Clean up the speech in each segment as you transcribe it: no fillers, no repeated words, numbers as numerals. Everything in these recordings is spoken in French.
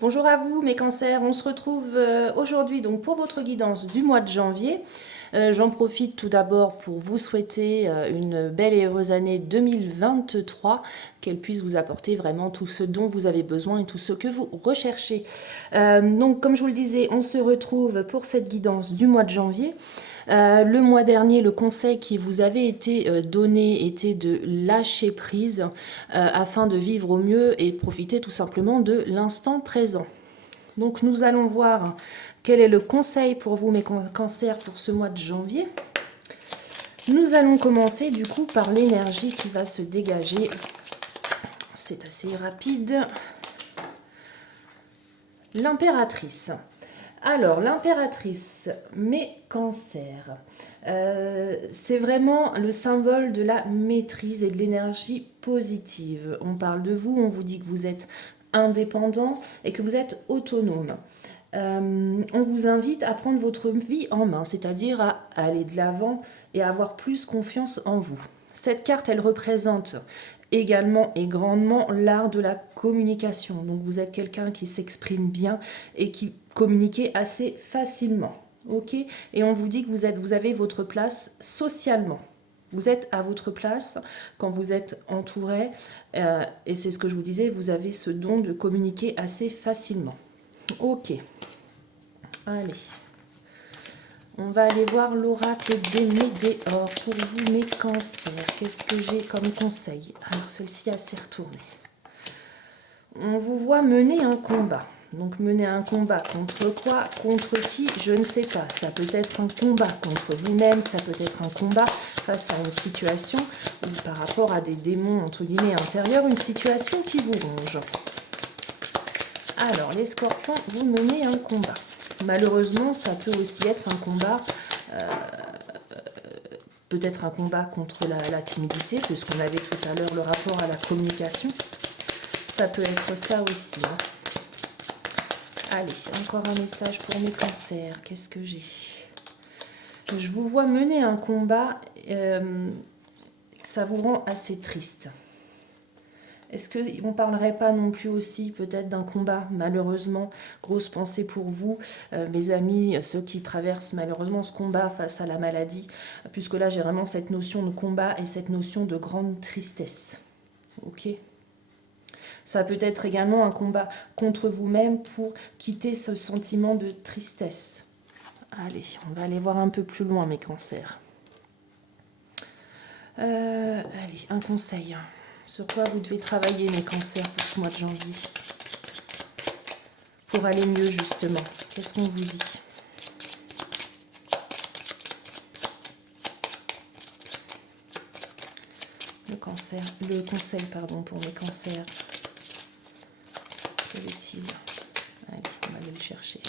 Bonjour à vous mes cancers, on se retrouve aujourd'hui donc pour votre guidance du mois de janvier. J'en profite tout d'abord pour vous souhaiter une belle et heureuse année 2023, qu'elle puisse vous apporter vraiment tout ce dont vous avez besoin et tout ce que vous recherchez. Donc comme je vous le disais, on se retrouve pour cette guidance du mois de janvier. Le mois dernier, le conseil qui vous avait été donné était de lâcher prise afin de vivre au mieux et de profiter tout simplement de l'instant présent. Donc nous allons voir quel est le conseil pour vous mes cancers pour ce mois de janvier. Nous allons commencer du coup par l'énergie qui va se dégager. C'est assez rapide. L'impératrice. Alors, l'impératrice, mes cancers, c'est vraiment le symbole de la maîtrise et de l'énergie positive. On parle de vous, on vous dit que vous êtes indépendant et que vous êtes autonome. On vous invite à prendre votre vie en main, c'est-à-dire à aller de l'avant et à avoir plus confiance en vous. Cette carte, elle représente également et grandement l'art de la communication. Donc vous êtes quelqu'un qui s'exprime bien et qui communique assez facilement. Ok. Et on vous dit que vous avez votre place socialement. Vous êtes à votre place quand vous êtes entouré. Et c'est ce que je vous disais, vous avez ce don de communiquer assez facilement. Ok. Allez. On va aller voir l'oracle des Médéors pour vous, mes cancers. Qu'est-ce que j'ai comme conseil? Alors, celle-ci a s'est retournée. On vous voit mener un combat. Donc, mener un combat contre quoi? Contre qui? Je ne sais pas. Ça peut être un combat contre vous-même, ça peut être un combat face à une situation ou par rapport à des démons, entre guillemets, intérieurs, une situation qui vous ronge. Alors, les scorpions, vous menez un combat. Malheureusement, ça peut aussi être un combat, peut-être un combat contre la timidité, puisqu'on avait tout à l'heure le rapport à la communication. Ça peut être ça aussi. Hein. Allez, encore un message pour mes cancers. Qu'est-ce que j'ai? Je vous vois mener un combat, ça vous rend assez triste. Est-ce qu'on ne parlerait pas non plus aussi peut-être d'un combat, malheureusement? Grosse pensée pour vous, mes amis, ceux qui traversent malheureusement ce combat face à la maladie, puisque là j'ai vraiment cette notion de combat et cette notion de grande tristesse. Ok. Ça peut être également un combat contre vous-même pour quitter ce sentiment de tristesse. Allez, on va aller voir un peu plus loin mes cancers. Allez, un conseil. Sur quoi vous devez travailler, mes cancers, pour ce mois de janvier? Pour aller mieux, justement. Qu'est-ce qu'on vous dit? Le conseil, pardon, pour mes cancers. Quel est-il? Allez, on va aller le chercher.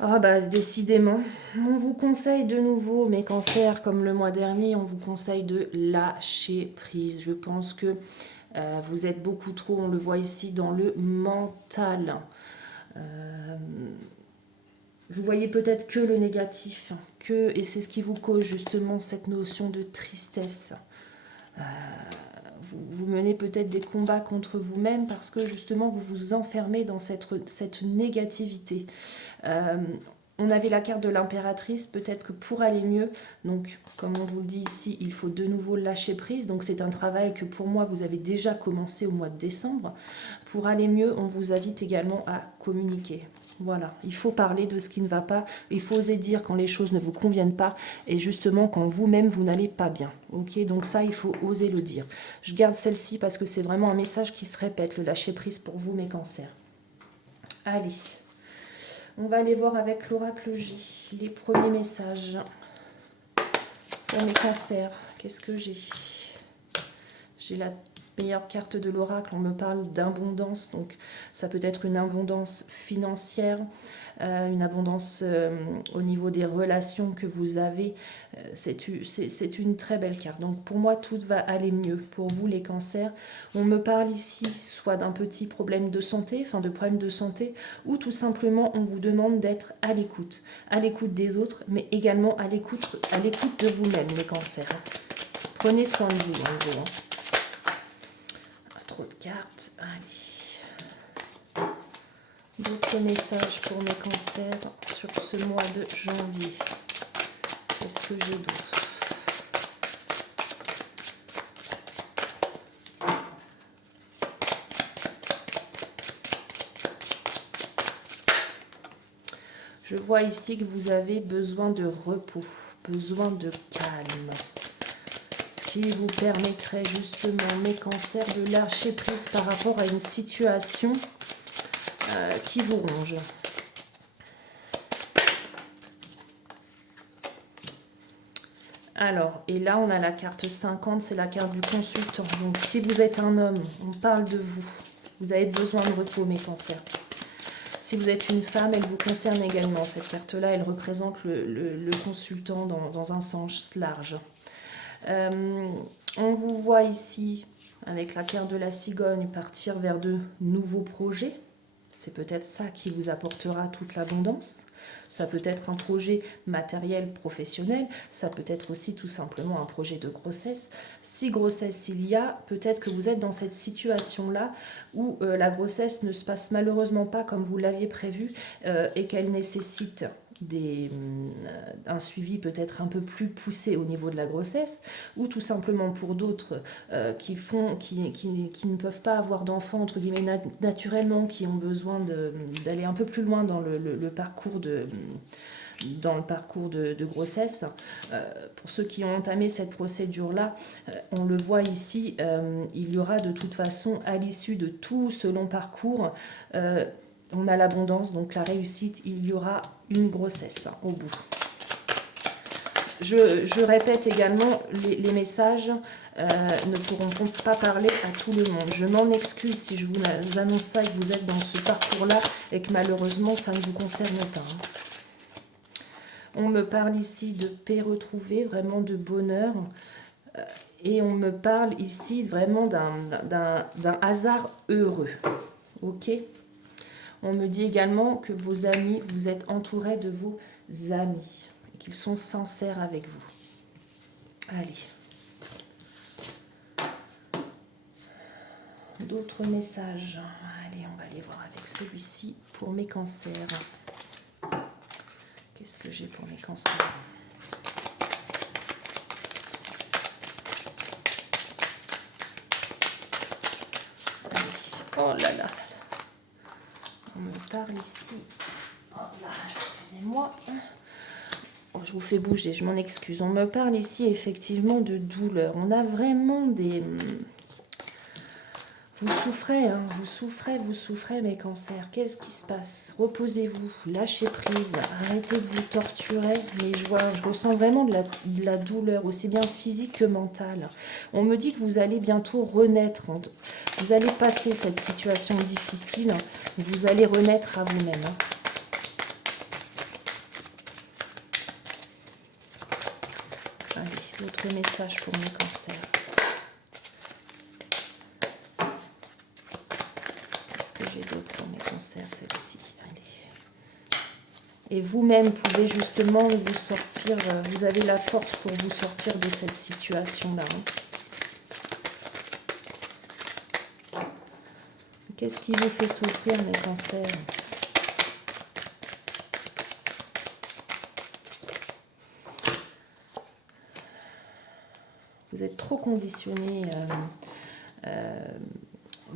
Ah bah décidément, on vous conseille de nouveau, mes cancers, comme le mois dernier, on vous conseille de lâcher prise. Je pense que vous êtes beaucoup trop, on le voit ici, dans le mental. Vous voyez peut-être que le négatif, et c'est ce qui vous cause justement cette notion de tristesse. Vous menez peut-être des combats contre vous-même parce que justement vous vous enfermez dans cette négativité. On avait la carte de l'impératrice, peut-être que pour aller mieux, donc comme on vous le dit ici, il faut de nouveau lâcher prise. Donc c'est un travail que pour moi vous avez déjà commencé au mois de décembre. Pour aller mieux, on vous invite également à communiquer. Voilà, il faut parler de ce qui ne va pas, il faut oser dire quand les choses ne vous conviennent pas et justement quand vous-même vous n'allez pas bien. Ok, donc ça il faut oser le dire. Je garde celle-ci parce que c'est vraiment un message qui se répète, le lâcher prise pour vous mes cancers. Allez, on va aller voir avec l'oracle J les premiers messages pour mes cancers. Qu'est-ce que j'ai? J'ai la meilleure carte de l'oracle, on me parle d'abondance, donc ça peut être une abondance financière, une abondance au niveau des relations que vous avez. C'est une très belle carte. Donc pour moi, tout va aller mieux. Pour vous, les cancers, on me parle ici soit d'un petit problème de santé, enfin de problème de santé, ou tout simplement on vous demande d'être à l'écoute des autres, mais également à l'écoute de vous-même, les cancers. Prenez soin de vous, en gros. Trop de cartes. Allez. D'autres messages pour mes cancers sur ce mois de janvier. Qu'est-ce que j'ai d'autre? Je vois ici que vous avez besoin de repos, besoin de calme. Ce qui vous permettrait justement, mes cancers, de lâcher prise par rapport à une situation qui vous ronge. Alors, et là on a la carte 50, c'est la carte du consultant. Donc si vous êtes un homme, on parle de vous. Vous avez besoin de repos, mes cancers. Si vous êtes une femme, elle vous concerne également. Cette carte-là, elle représente le consultant dans un sens large. On vous voit ici, avec la carte de la cigogne, partir vers de nouveaux projets. C'est peut-être ça qui vous apportera toute l'abondance. Ça peut être un projet matériel, professionnel. Ça peut être aussi tout simplement un projet de grossesse. Si grossesse il y a, peut-être que vous êtes dans cette situation-là où la grossesse ne se passe malheureusement pas comme vous l'aviez prévu et qu'elle nécessite un suivi peut-être un peu plus poussé au niveau de la grossesse, ou tout simplement pour d'autres qui ne peuvent pas avoir d'enfants entre guillemets naturellement, qui ont besoin d'aller un peu plus loin dans le parcours de grossesse. Pour ceux qui ont entamé cette procédure-là, on le voit ici, il y aura de toute façon à l'issue de tout ce long parcours, on a l'abondance, donc la réussite, il y aura une grossesse au bout. Je répète également, les messages ne pourront pas parler à tout le monde. Je m'en excuse si je vous annonce ça et que vous êtes dans ce parcours-là et que malheureusement ça ne vous concerne pas. On me parle ici de paix retrouvée, vraiment de bonheur. Et on me parle ici vraiment d'un hasard heureux. Ok ? On me dit également que vos amis, vous êtes entourés de vos amis et qu'ils sont sincères avec vous. Allez. D'autres messages. Allez, on va aller voir avec celui-ci pour mes cancers. Qu'est-ce que j'ai pour mes cancers? Allez. Oh là là. On me parle ici. Oh là, excusez-moi. Oh, je vous fais bouger, je m'en excuse. On me parle ici effectivement de douleur. On a vraiment des... Vous souffrez, hein, vous souffrez mes cancers. Qu'est-ce qui se passe? Reposez-vous, lâchez prise, arrêtez de vous torturer. Mais je ressens vraiment de la douleur, aussi bien physique que mentale. On me dit que vous allez bientôt renaître. Vous allez passer cette situation difficile. Vous allez renaître à vous-même. Hein. Allez, d'autres messages pour mes cancers. J'ai d'autres pour mes cancers, celle-ci. Allez. Et vous-même pouvez justement vous sortir, vous avez la force pour vous sortir de cette situation-là. Hein. Qu'est-ce qui vous fait souffrir, mes cancers? Vous êtes trop conditionnés.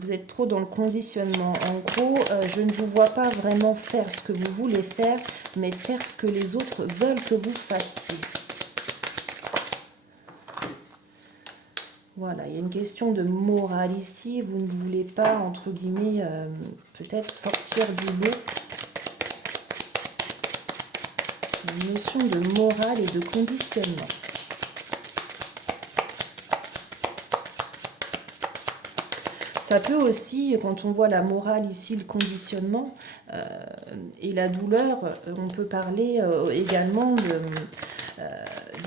Vous êtes trop dans le conditionnement. En gros, je ne vous vois pas vraiment faire ce que vous voulez faire, mais faire ce que les autres veulent que vous fassiez. Voilà, il y a une question de morale ici. Vous ne voulez pas, entre guillemets, peut-être sortir du lot. Une notion de morale et de conditionnement. Ça peut aussi, quand on voit la morale ici, le conditionnement et la douleur, on peut parler également de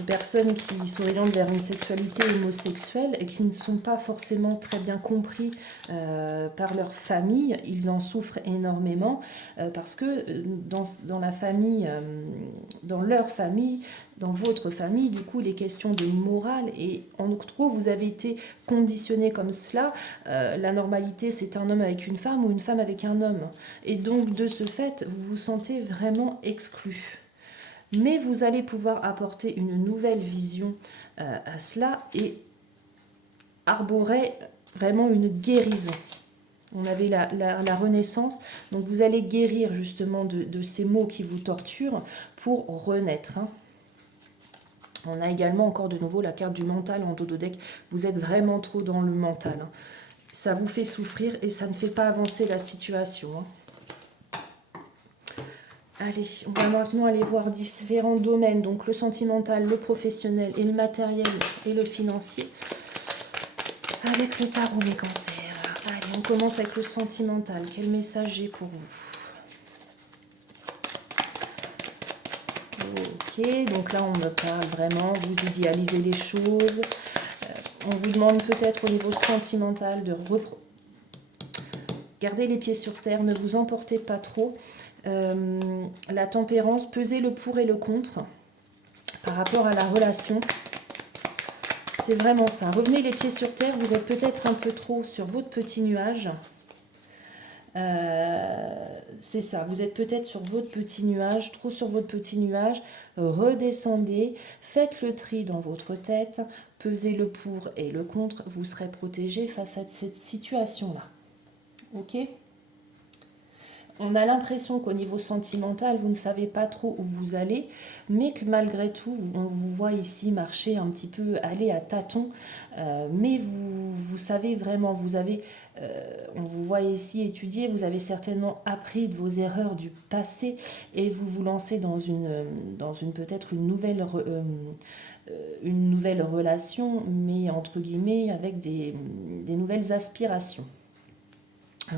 personnes qui s'orientent vers une sexualité homosexuelle et qui ne sont pas forcément très bien compris par leur famille. Ils en souffrent énormément parce que dans la famille, dans leur famille, dans votre famille, du coup, il est question de morale. Et en gros, vous avez été conditionné comme cela. La normalité, c'est un homme avec une femme ou une femme avec un homme. Et donc, de ce fait, vous vous sentez vraiment exclu. Mais vous allez pouvoir apporter une nouvelle vision à cela et arborer vraiment une guérison. On avait la renaissance, donc vous allez guérir justement de ces maux qui vous torturent pour renaître. Hein. On a également encore de nouveau la carte du mental en dos de deck. Vous êtes vraiment trop dans le mental. Hein. Ça vous fait souffrir et ça ne fait pas avancer la situation. Hein. Allez, on va maintenant aller voir différents domaines. Donc le sentimental, le professionnel et le matériel et le financier. Avec le tarot, mes cancers. Allez, on commence avec le sentimental. Quel message j'ai pour vous? Ok, donc là on me parle vraiment, vous idéalisez les choses. On vous demande peut-être au niveau sentimental de garder les pieds sur terre, ne vous emportez pas trop. La tempérance, pesez le pour et le contre par rapport à la relation. C'est vraiment ça. Revenez les pieds sur terre, vous êtes peut-être un peu trop sur votre petit nuage. C'est ça, vous êtes peut-être sur votre petit nuage, trop sur votre petit nuage. Redescendez, faites le tri dans votre tête, pesez le pour et le contre, vous serez protégé face à cette situation-là. Ok ? On a l'impression qu'au niveau sentimental, vous ne savez pas trop où vous allez, mais que malgré tout, on vous voit ici marcher un petit peu, aller à tâtons, mais vous savez vraiment, on vous voit ici étudier, vous avez certainement appris de vos erreurs du passé et vous vous lancez dans peut-être une nouvelle relation, mais entre guillemets avec des nouvelles aspirations.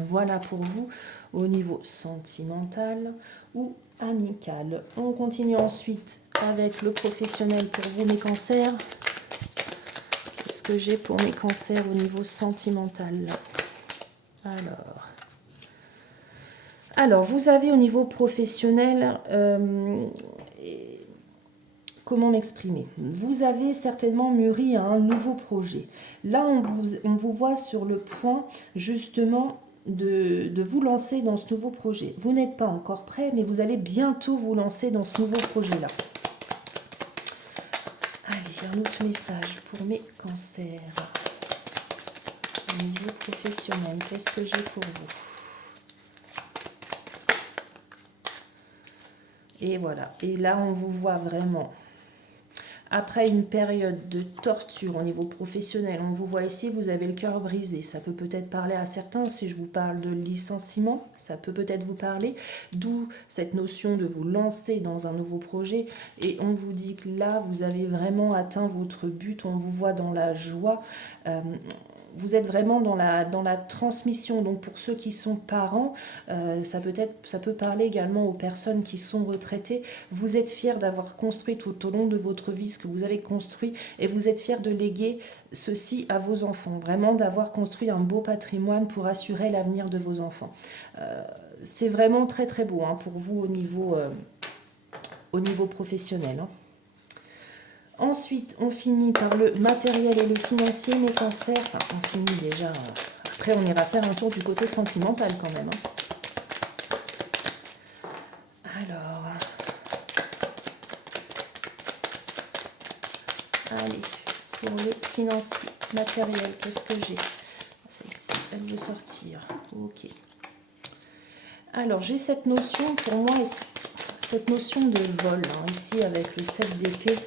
Voilà pour vous au niveau sentimental ou amical. On continue ensuite avec le professionnel pour vous, mes cancers. Qu'est-ce que j'ai pour mes cancers au niveau sentimental? Alors, vous avez au niveau professionnel... comment m'exprimer? Vous avez certainement mûri un nouveau projet. Là, on vous voit sur le point justement de vous lancer dans ce nouveau projet. Vous n'êtes pas encore prêt, mais vous allez bientôt vous lancer dans ce nouveau projet-là. Allez, un autre message pour mes cancers. Au niveau professionnel, qu'est-ce que j'ai pour vous? Et voilà. Et là, on vous voit vraiment. Après une période de torture au niveau professionnel, on vous voit ici, vous avez le cœur brisé. Ça peut peut-être parler à certains, si je vous parle de licenciement, ça peut peut-être vous parler. D'où cette notion de vous lancer dans un nouveau projet. Et on vous dit que là, vous avez vraiment atteint votre but, on vous voit dans la joie. Vous êtes vraiment dans la transmission. Donc pour ceux qui sont parents, ça peut parler également aux personnes qui sont retraitées. Vous êtes fiers d'avoir construit tout au long de votre vie ce que vous avez construit et vous êtes fiers de léguer ceci à vos enfants. Vraiment d'avoir construit un beau patrimoine pour assurer l'avenir de vos enfants. C'est vraiment très très beau hein, pour vous au niveau professionnel. Hein. Ensuite, on finit par le matériel et le financier, mes cancers. Enfin, on finit déjà. Après, on ira faire un tour du côté sentimental quand même. Hein. Alors. Allez, pour le financier, matériel, qu'est-ce que j'ai? Celle-ci, elle veut sortir. Ok. Alors, j'ai cette notion, pour moi, cette notion de vol. Hein, ici, avec le 7 d'épée.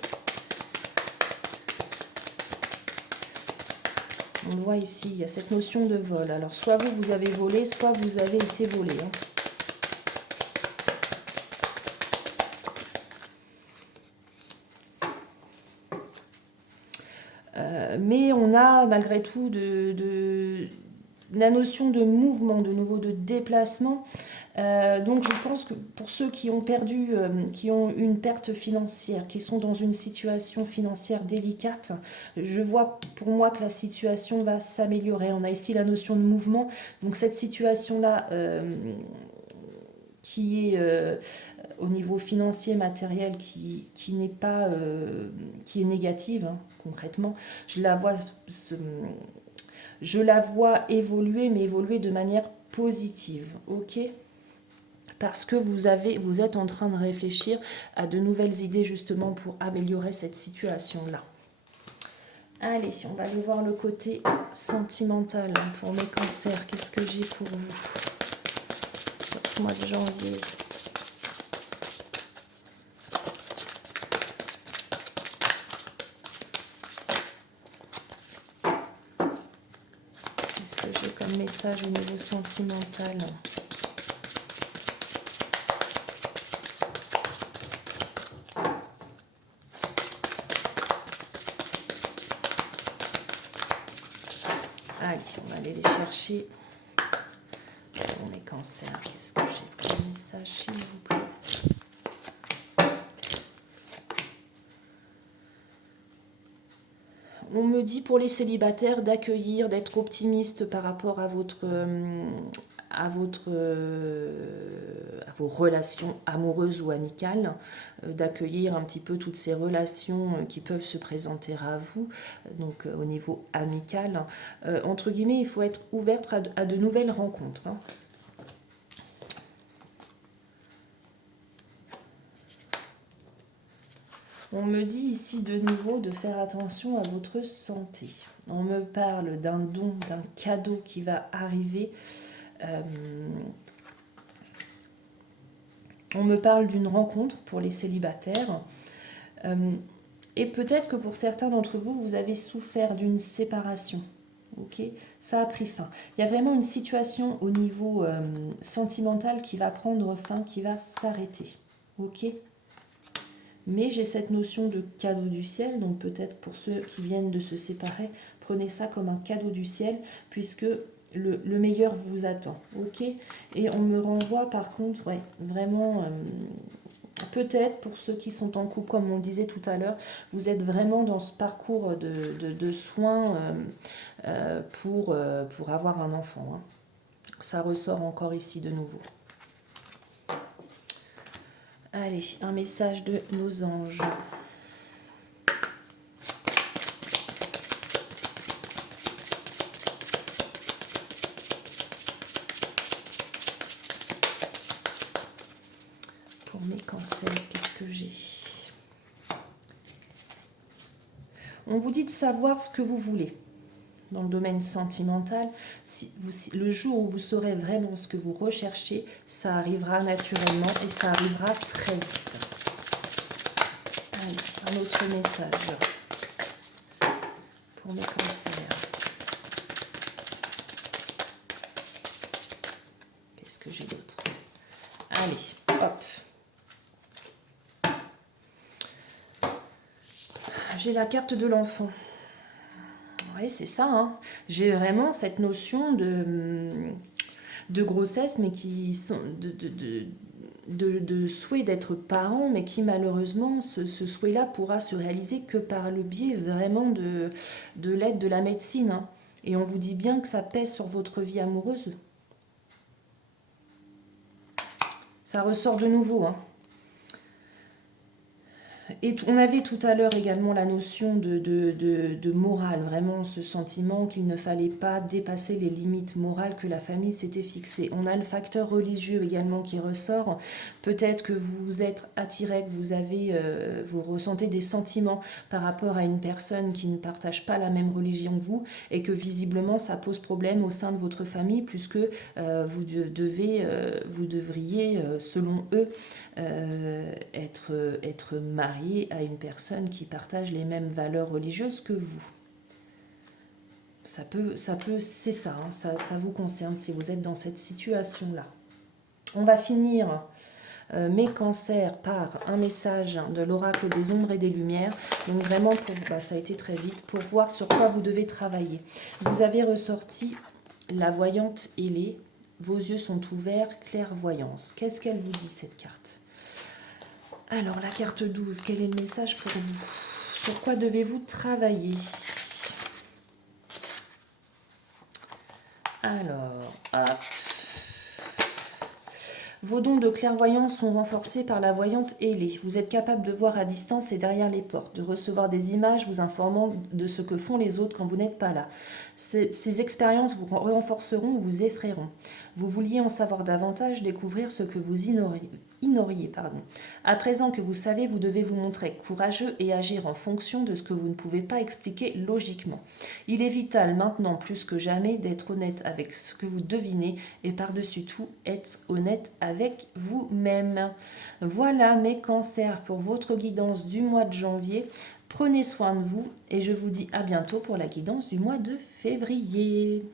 On le voit ici, il y a cette notion de vol. Alors, soit vous avez volé, soit vous avez été volé. Hein. Mais on a malgré tout la notion de mouvement, de nouveau de déplacement. Donc je pense que pour ceux qui ont perdu, qui ont une perte financière, qui sont dans une situation financière délicate, je vois pour moi que la situation va s'améliorer. On a ici la notion de mouvement, donc cette situation-là qui est au niveau financier, matériel, qui n'est pas, qui est négative, hein, concrètement. Je la vois évoluer, mais évoluer de manière positive, ok? Parce que vous êtes en train de réfléchir à de nouvelles idées justement pour améliorer cette situation-là. Allez, on va aller voir le côté sentimental pour mes cancers. Qu'est-ce que j'ai pour vous sur ce mois de janvier? Qu'est-ce que j'ai comme message au niveau sentimental? Allez, on va aller les chercher pour mes cancers. Qu'est-ce que j'ai comme message, s'il vous plaît? On me dit pour les célibataires d'accueillir, d'être optimiste par rapport à vos relations amoureuses ou amicales, d'accueillir un petit peu toutes ces relations qui peuvent se présenter à vous, donc au niveau amical. Entre guillemets, il faut être ouverte à de nouvelles rencontres, hein. On me dit ici de nouveau de faire attention à votre santé. On me parle d'un don, d'un cadeau qui va arriver. On me parle d'une rencontre pour les célibataires. Et peut-être que pour certains d'entre vous, vous avez souffert d'une séparation. Ok, ça a pris fin. Il y a vraiment une situation au niveau sentimental qui va prendre fin, qui va s'arrêter. Ok. Mais j'ai cette notion de cadeau du ciel, donc peut-être pour ceux qui viennent de se séparer, prenez ça comme un cadeau du ciel, puisque le meilleur vous attend, ok? Et on me renvoie par contre, ouais, vraiment, peut-être pour ceux qui sont en couple, comme on disait tout à l'heure, vous êtes vraiment dans ce parcours de soins pour avoir un enfant, hein. Ça ressort encore ici de nouveau. Allez, un message de nos anges. Pour mes cancers, qu'est-ce que j'ai? On vous dit de savoir ce que vous voulez. Dans le domaine sentimental, le jour où vous saurez vraiment ce que vous recherchez, ça arrivera naturellement et ça arrivera très vite. Allez, un autre message pour mes cancers. Qu'est-ce que j'ai d'autre? Allez, hop. J'ai la carte de l'enfant. Oui, c'est ça, hein. J'ai vraiment cette notion de grossesse, mais qui sont de souhait d'être parent, mais qui malheureusement, ce souhait-là pourra se réaliser que par le biais vraiment de l'aide de la médecine, hein. Et on vous dit bien que ça pèse sur votre vie amoureuse. Ça ressort de nouveau, hein. Et on avait tout à l'heure également la notion de morale, vraiment ce sentiment qu'il ne fallait pas dépasser les limites morales que la famille s'était fixées. On a le facteur religieux également qui ressort. Peut-être que vous êtes attiré, que vous ressentez des sentiments par rapport à une personne qui ne partage pas la même religion que vous et que visiblement ça pose problème au sein de votre famille puisque vous devriez, selon eux, être marié à une personne qui partage les mêmes valeurs religieuses que vous. C'est ça, hein, ça vous concerne si vous êtes dans cette situation-là. On va finir mes cancers par un message de l'oracle des ombres et des lumières. Donc vraiment, ça a été très vite, pour voir sur quoi vous devez travailler. Vous avez ressorti la voyante ailée. Vos yeux sont ouverts, clairvoyance. Qu'est-ce qu'elle vous dit, cette carte ? Alors, la carte 12, quel est le message pour vous? Sur quoi devez-vous travailler? Alors, hop. Vos dons de clairvoyance sont renforcés par la voyante ailée. Vous êtes capable de voir à distance et derrière les portes, de recevoir des images vous informant de ce que font les autres quand vous n'êtes pas là. Ces expériences vous renforceront ou vous effrayeront. Vous vouliez en savoir davantage, découvrir ce que vous ignoriez. À présent que vous savez, vous devez vous montrer courageux et agir en fonction de ce que vous ne pouvez pas expliquer logiquement. Il est vital maintenant plus que jamais d'être honnête avec ce que vous devinez et par-dessus tout être honnête avec vous-même. Voilà mes cancers pour votre guidance du mois de janvier. Prenez soin de vous et je vous dis à bientôt pour la guidance du mois de février.